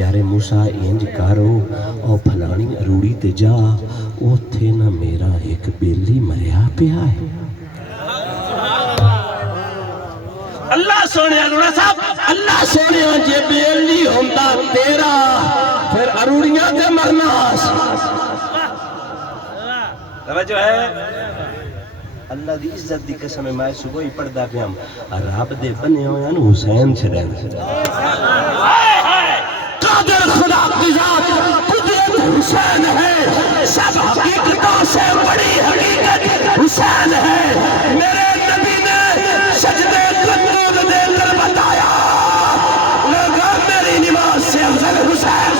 پیارے موسیٰ انج کارو او پھلانی اروڑی تے جا اوتھے نہ میرا ایک بیلی مریا پیا ہے۔ اللہ سونے لوڑا صاحب اللہ سونے جے بیلی ہوندہ تیرا پھر اروڑیاں تے مرناس توجہ ہے۔ اللہ دی عزت دی قسم میں صبح ہی پڑھدا پیام رب دے بنے ہوئے نو حسین چھڑے قادر خدا کی ذات قدرت حسین ہے، سب حقیقتوں سے بڑی حقیقت حسین ہے۔ میرے نبی نے سجدے قدود دے کر بتایا لوگوں میری نماز سے افضل حسین۔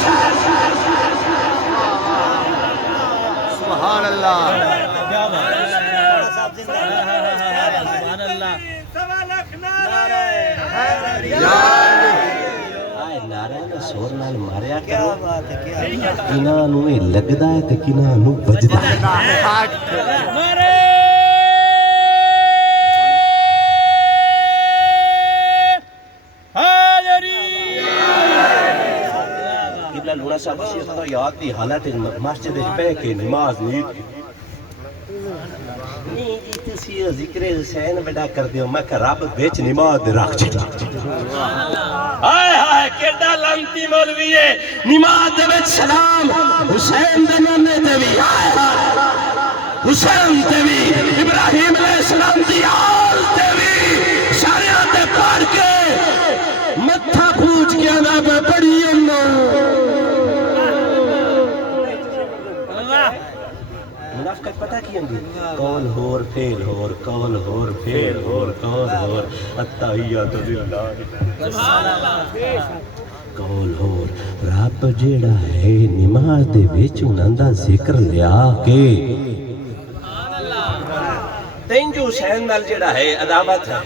سبحان اللہ سور نال ماریا کرو کناں نو اے لگدا ہے تے کناں نو بجدا ہے۔ قبلہ لوڑا صاحب اسی اس یاد دی حالت مسجد وچ بیٹھ کے نماز نہیں تسی ذکر حسین بڑا کر دیو میں کہ رب وچ نماز رکھ چھڈا۔ ہائے ہائے کیڈا لعنتی مولوی ہے نماز دے وچ سلام حسین دے نانے تے وی ہائے ہائے حسین تے وی ابراہیم علیہ السلام دی آل تے وی ساریاں تے پڑھ کے متھا پوچھ کے انا پہ پڑھی منافقت پتہ کی ہوں گی قول ہور فیل ہور قول ہور فیل ہور قول ہور التحیات للہ قول ہور رب جیڑا ہے نماز دے وچ انہاں دا ذکر لیا کے تینجو حسین نال جیڑا ہے عداوت ہے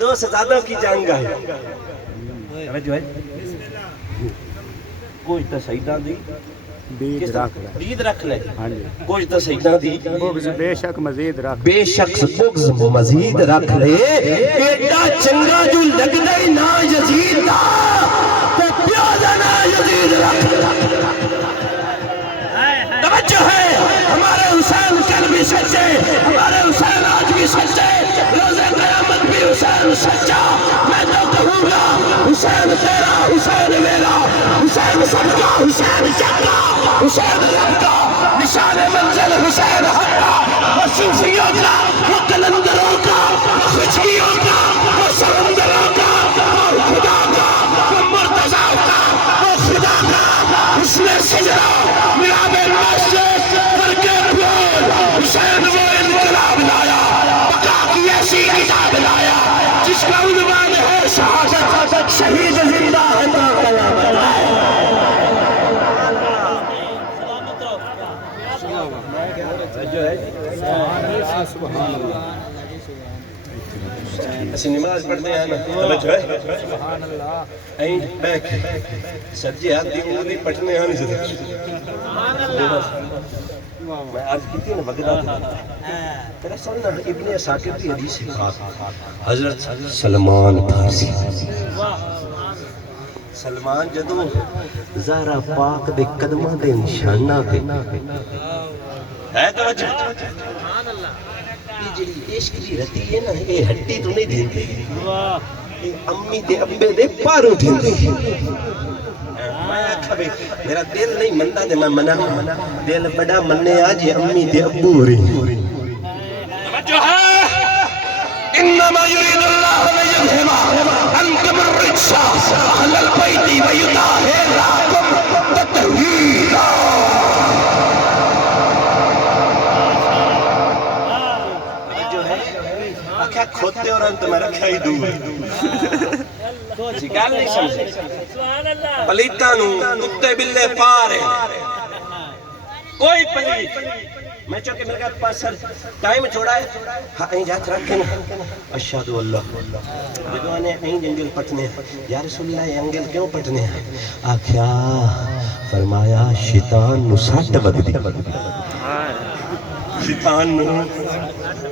دو سزادوں کی جنگ ہے توجہ ہے کوئی تو سیدہ دی دید رکھ لے کوئی تو سیدہ دی بے شک مزید رکھ بے شک بغض مزید رکھ لے ایڈا چنگا جو لگدا ہی نا یزید دا تو پیادا نا یزید رکھ توجہ ہے ہمارے حسین کل بھی سچے ہمارے حسین آج بھی سچے روز قیامت بھی حسین سچا میں تو کہوں گا حسین تیرا حسین میرا حسین سب کا حسین چکا حسین رب کا نشان منزل حسین حق کا وہ صوفیوں کا وہ قلندروں کا وہ خچیوں کا وہ سمندروں کا وہ خدا کا وہ مرتضیٰ کا وہ خدا کا حسن سجرہ میراب مسجد فرق پھول حسین وہ انقلاب لایا بقا کی ایسی کتاب لایا جس کا عنوان ہے شہادت شہید زندہ ہے تو قیامت سبحان اللہ اسی نماز پڑھتے ہیں نا توجہ ہے این بیک سجے ہاتھ دی انگلی پٹھنے ہیں سبحان اللہ میں عرض کیتی نا وقت تیرا سننا ابن ساکر کی حدیث ہے حضرت سلمان فارسی سلمان جدو زہرا پاک دے قدمہ دے نشانہ دے ہے توجہ یہ جڑی عشق دی رتی ہے نا یہ ہٹی تو نہیں دیندی یہ امی دے ابے دے پاروں دیندی میں آکھا بھئی میرا دل نہیں مندہ دے میں منہ دل بڑا مننے آج یہ امی دے ابو رہی توجہ ہے انما يريد الله ليذهب عنكم الرجس اهل البيت ويطهركم تطهيرا کیا کھوتے اور انت میں رکھا ہی دوں گال نہیں سمجھے پلیتاں نو کتے بلے پارے کوئی پلیت میں چونکہ میرے کہا پاس سر ٹائم چھوڑا ہے ہاں این جات رکھیں اشہدو اللہ جدو آنے این انگل پٹنے یا رسول اللہ یہ انگل کیوں پٹنے ہیں آکھیا فرمایا شیطان نو ساٹھ وگ دی شیطان نو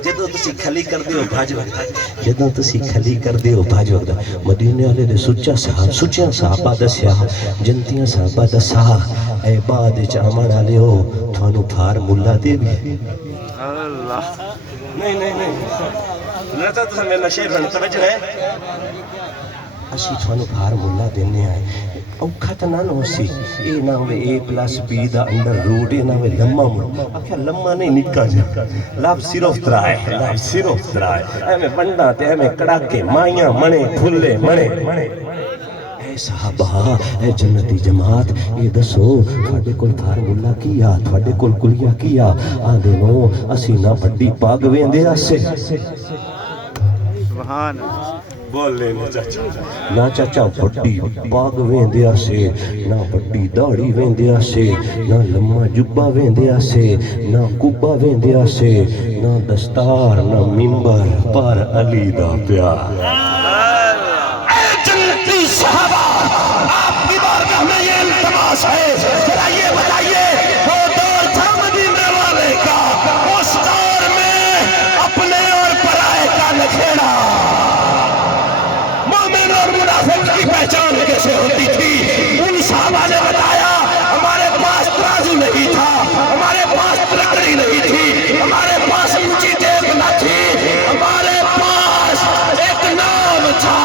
جدوں تسی کھلی کر دیو بھاج وگدا جدوں تسی کھلی کر دیو بھاج وگدا مدینے والے دے سچیاں صحابہ دسیا جنتیاں صحابہ دسا اے بعد وچ آمن والےو تھانوں پھار ملا دے بھی اللہ نہیں لتا تو میرا شعر بن توجہ ہے اسی تھانوں پھار ملا دینے آئے اوکھا تا نہ نو سی اے نہ ہوئے A+B دا انڈر روڈ اے نہ ہوئے لمہ مڑ آکھا لمہ نہیں نکا جا لاب صرف ترائے اے میں بندہ تے اے میں کڑاکے مائیاں منے پھلے منے اے صحابہ اے جنتی جماعت یہ دسو تھوڑے کل فارمولا کیا تھوڑے کل کلیا کیا آدھے نو اسی نہ بڑی پاگ ویندے آسے سبحان بول لے نہ چاچا بڑی پاگ ویندے آسے نہ بڑی داڑی ویندے آسے نہ لمہ جبہ ویندے آسے نہ کبہ ویندے آسے نہ دستار نہ ممبر پر علی دا پیار اے جنتی صحابہ آپ کی بارگاہ میں یہ التماس ہے ذرا یہ بتائیے وہ دور تھا مدینے والے کا اس دور میں اپنے اور پرائے کا نکھیڑا مومن اور منافق کی پہچان کیسے ہوتی تھی ان صحابہ نے بتایا ہمارے پاس ترازو نہیں تھا ہمارے پاس لکڑی نہیں تھی ہمارے پاس اونچی ٹیپ نہ تھی ہمارے پاس ایک نام تھا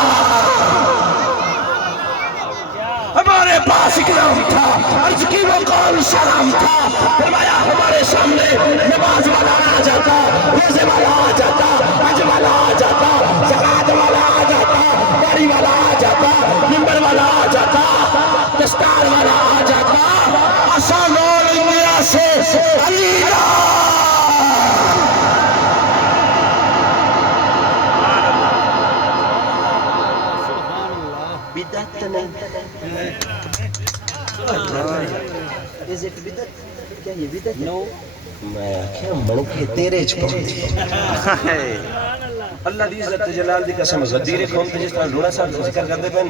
ہمارے پاس ایک نام تھا عرض کی وہ کون سا نام تھا فرمایا ہمارے سامنے نماز والا آ جاتا روزے والا آ جاتا حج والا آ جاتا زکات والا آ جاتا داڑھی والا آ جاتا منبر والا آ جاتا دستار والا آ جاتا آسان اور انڈیا سے علی بدعت نہیں Is it بدعت کیا یہ بدعت ہے میں آکھیا منکے تیرے چ پہنچ اللہ دی عزت جلال دی قسم غدیر قوم تے جس طرح لوڑا صاحب ذکر کردے پن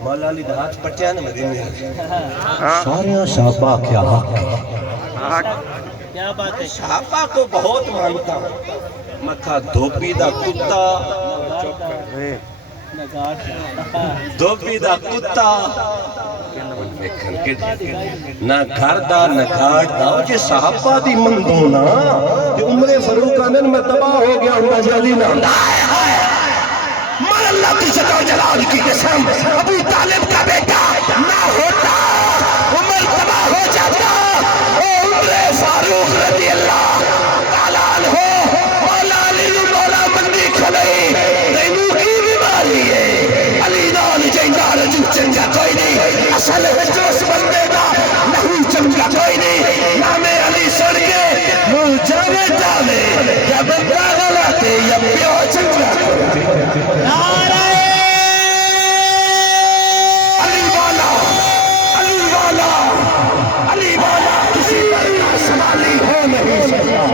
مولا علی دا ہاتھ پٹیا نا مدینے سارے صحابہ کیا حق کیا بات ہے صحابہ کو بہت مانتا مکھا دھوبی دا کتا دھوبی دا کتا نہ گھر دا نہ گھاٹ دا جے صحابہ دی مندونا کہ عمر فاروق آنن میں تباہ ہو گیا ہوں جلی نہ مر اللہ کی عزت و جلال کی قسم ابو طالب کا بیٹا نہ ہوتا عمر تباہ ہو جاتا او عمر فاروق رضی اللہ تعالیٰ عنہ مولا علی مولا مندی کھلئی تینوں کی بیماری ہے علی نال جیندہ رجو چنگا کوئی نہیں اصل ہے جو اس بندے دا نہیں چنگا کوئی نہیں نام علی سن کے مجھے ڈالے یا بندہ غلطے یا پیو چنگا نعرہ علی والا علی والا علی والا کسی پر کا سوالی ہو نہیں سکتا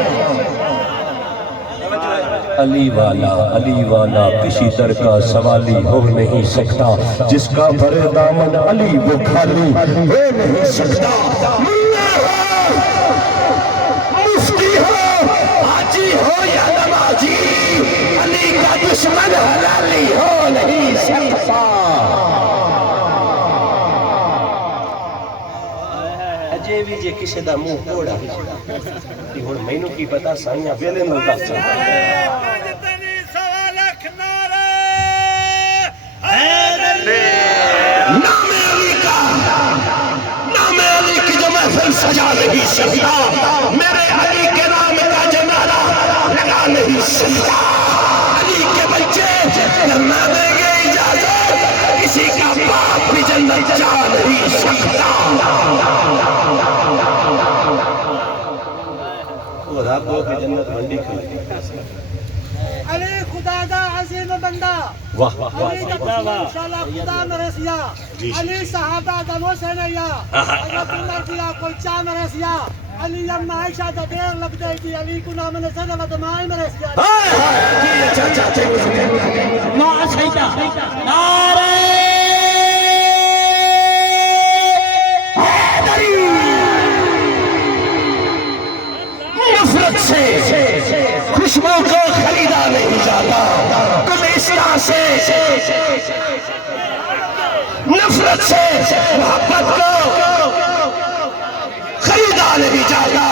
علی والا کسی در کا سوالی ہو نہیں سکتا جس کا بر دامن علی وہ خالی ہو نہیں سکتا ملہ ہو مفتی ہو حاجی ہو یا نمازی علی کا دشمن حلالی ہو نہیں سکتا اجے بھی جے کسی دا منہ کوڑا کہ ہن مینوں کی پتا سائیاں ویلے نال دس سجا نہیں سکتا میرے علی کے نام کا جنازہ لگا نہیں سکتا علی کے بچے کرنا دیں گے اجازت کسی کا باپ بھی جنت جا نہیں سکتا وہ رات کو کہ جنت منڈی کھلی علی خدا دا عظیم بندہ واہ واہ علی دا انشاءاللہ خدا مرسیا علی صحابہ دا موسینیا حضرت عمر کیا کوئی چاہ مرسیا علی لما عائشہ دا دیر لگ دے گی علی کو نام نسل و دمائی مرسیا ما سیدہ نعرہ نفرت سے خوشبو سے نفرت سے محبت کو خریدا نہیں جاتا،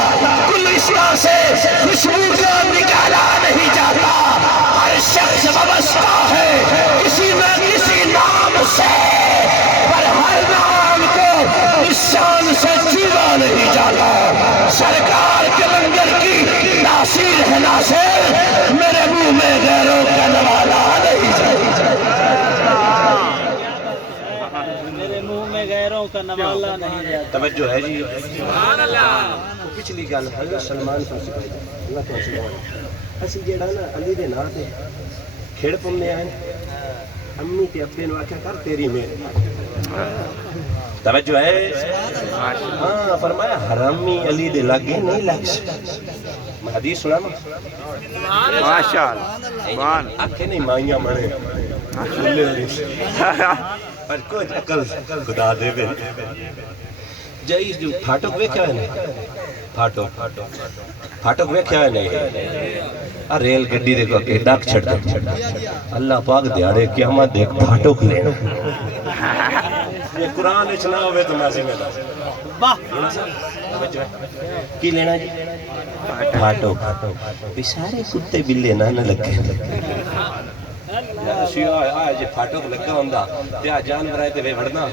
گلستہ سے خوشبو کو نکالا نہیں جاتا۔ ہر شخص وابستہ ہے کسی نہ کسی نام سے، پر ہر نام کو اس شان سے چھوا نہیں جاتا۔ سرکار کے لنگر کی تاثیر ہے ناصر، میرے منہ میں غیروں کا نوالا نہیں جاتا۔ میرے منہ میں غیروں کا نوالا نہیں جاتا۔ توجہ ہے جی، سبحان اللہ۔ پچھلی گل حضرت سلمان کو سکھائی اللہ کو سبحان۔ اسی جڑا نا علی دے نام تے کھیڑ پمنے آئے، امی تے ابے نو آکھیا کر تیری میرے۔ توجہ ہے، ہاں فرمایا حرامی علی دے لاگے نہیں لگ سکتا۔ میں حدیث سنا ماشاءاللہ آکھے نہیں مائیاں مڑے پر کچھ عقل خدا دے بے جائیس جو پھاٹک ویکھیا ہے نہیں، پھاٹک ویکھیا ہے نہیں، ریل گڈی دیکھو کہ ڈاک چھڑ دے اللہ پاک دیاڑے قیامت دیکھ پھاٹک لینا۔ یہ قرآن اچھنا ہوئے تو نازی میں دا کی لینا جی پھاٹک، سارے کتے بلے نہ لگے آج پھاٹک لگا ہوندہ تیا جانور آئے تے وڑنا۔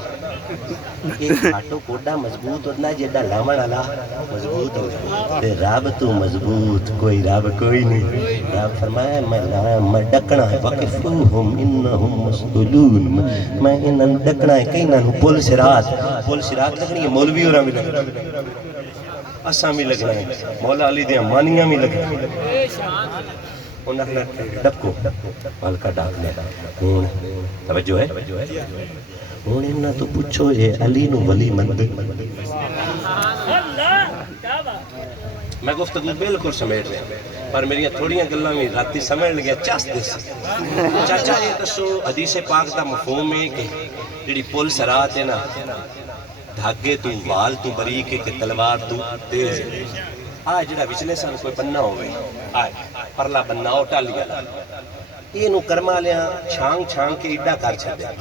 ایک پھاٹک کوڑا مضبوط ہوتا ہے جیڑا لامن اللہ مضبوط ہوتا ہے، رب تو مضبوط کوئی رب کوئی نہیں۔ رب فرمایا میں ڈکنا ہے وقفوہم انہم مسئولون، میں انہوں ڈکنا ہے کہ انہوں پل سرات لگنی ہے، مولوی اور ہمیں لگنا اساں بھی لگنا ہے، مولا علی دیا مانیاں بھی لگنا ہے۔ انہوں نے ڈکو پالکا ڈاک لیا ہون توجہ ہے، ہون انہوں تو پوچھو یہ علی نو ولی مند۔ میں گفتگو بالکل سمیٹ رہا پر میری تھوڑیاں گلاں میں راتی سمجھ لگیا چاس دیس۔ چاچا یہ دسو حدیث پاک دا مفہوم ہے کہ جڑی پل سرات ہے نا دھاگے تو وال تو بریک ہے کہ تلوار تو تیز ہے۔ آج جڑا بچلے سان کوئی بننا ہوئے آج پرلا بننا ہو ٹالیا یہ نو کرما لیا چھانگ کے ایڈا کر چھڑ دیا۔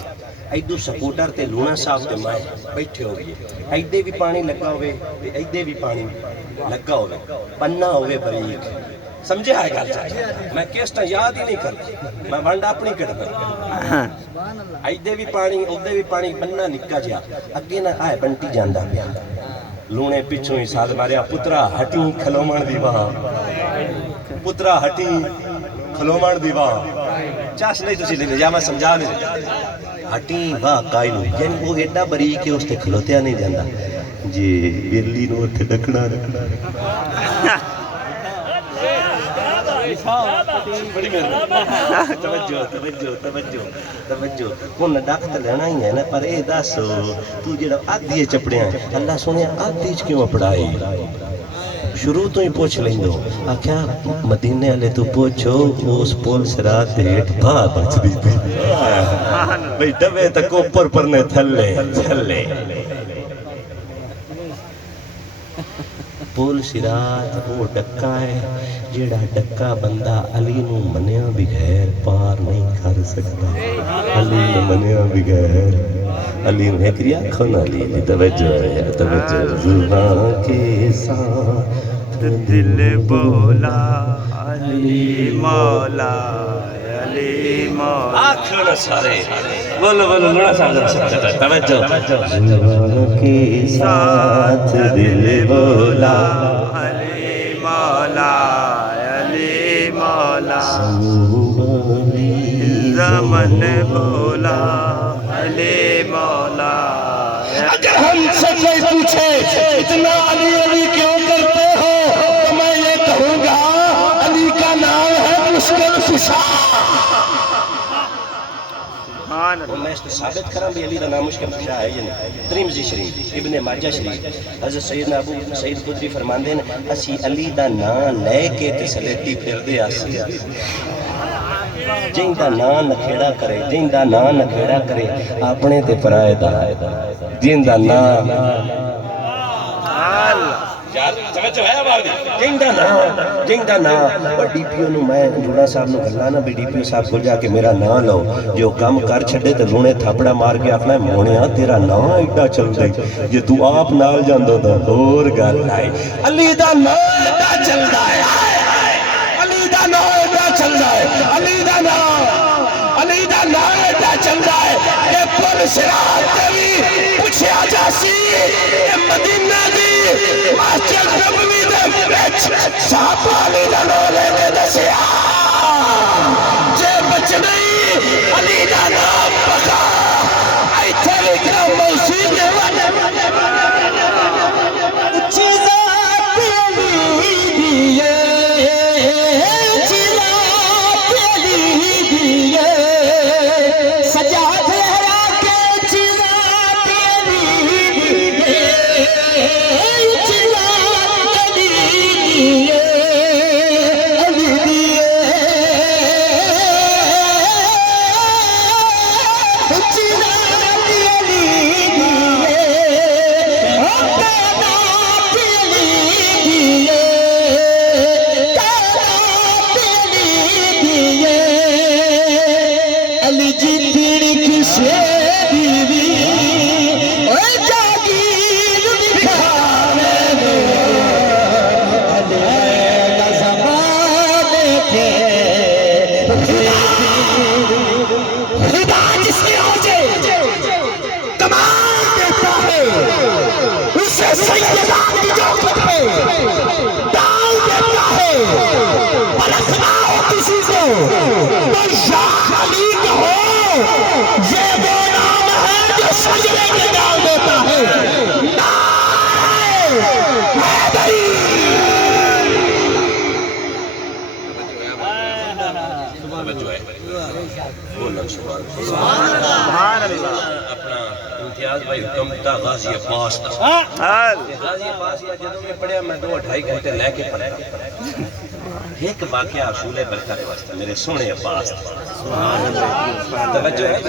ایدو سکوٹر تے لونا صاحب تے مائے بیٹھے ہو گئے، ایدے بھی پانی لگا ہوئے ایدے بھی پانی لگا ہوئے، بننا ہوئے بریک سمجھے آئے گا چاہتا میں کیسٹا یاد ہی نہیں کرتا، میں بانڈا اپنی کرتا ایدے بھی پانی ادھے بھی پانی بننا نکا جیا اگے نہ آئے بنٹی جاندہ پیا لونے پچھوں ہی ساتھ ماریا پترا ہٹیں کھلومن دی وہاں، پترا ہٹیں کھلومن دی وہاں چاس نہیں تسی لے جا میں سمجھا نہیں ہٹیں واہ قائل ہوئی یعنی وہ ایڈا بریک ہے اس تے کھلوتیا نہیں جاندہ جی بیرلی نو اتھے ڈکنا توجہ ہن ڈاکٹر لینا ہی ہے نا پر اے دسو تو جڑا آدھی چپڑیاں اللہ سنیا آدھی چ کیوں پڑھائی شروع تو ہی پوچھ لیں دو آکھیا مدینے والے تو پوچھو اس پول سرات ہیٹ بھا بچ دی تھی بھئی ڈبے تک اوپر پرنے تھلے پول سرات وہ ڈکا ہے جیڑا ڈکا بندہ علی نو منیا بغیر پار نہیں کر سکتا علی نو منیا بغیر علی نو ایک ریا کھونا علی توجہ ہے توجہ زبان کے ساتھ دل بولا علی مولا علی مولا آنکھوں سارے بولو بولو لڑا سارے توجہ زبان کے ساتھ دل بولا علی مولا علی مولا زمن بولا علی مولا اگر ہم سے کوئی پوچھے اتنا علی علی کیوں کرتے ہو تو میں یہ کہوں گا علی کا نام ہے مشکل کشا میں اس کو ثابت کروں بھی علی کا نام مشکل کشا ہے یہ ترمذی شریف ابن ماجہ شریف حضرت سیدنا ابو سعید خدری فرماندے ہیں اسی علی دا نام لے کے تے سلیٹی پھر دے آسی جن دا نام نکھیڑا کرے جن دا نام نکھیڑا کرے اپنے تے پرائے دا جن دا نام یار توجہ ہے آواز جنگا نا اور ڈی پی او نو میں جوڑا صاحب نو گلا نا بھی ڈی پی او صاحب کو جا کے میرا نام لو جو کام کر چھڑے تے رونے تھاپڑا مار کے آخنا ہے مونیا تیرا نام ایڈا چل دے یہ تو آپ نال جاندو دا اور گل آئے علی دا نام ایڈا چل دا ہے علی دا نام ایڈا چل دا ہے علی دا نام ایڈا چل دا ہے کہ پل سرات بھی پوچھا جاسی کہ مدینہ دی مسجد نبوی دے وچ صحابہ علی دا نام لینے دسیا جے بچ نہیں علی دا نام بخا ایتھے وکرم موسیقی اپنا امتیاز بھائی حکم تا غازی عباس تا غازی عباس یا جدوں میں پڑھیا میں 2-2.5 گھنٹے لے کے پڑھا ایک واقعہ اصول برکت واسطہ میرے سونے عباس توجہ ہے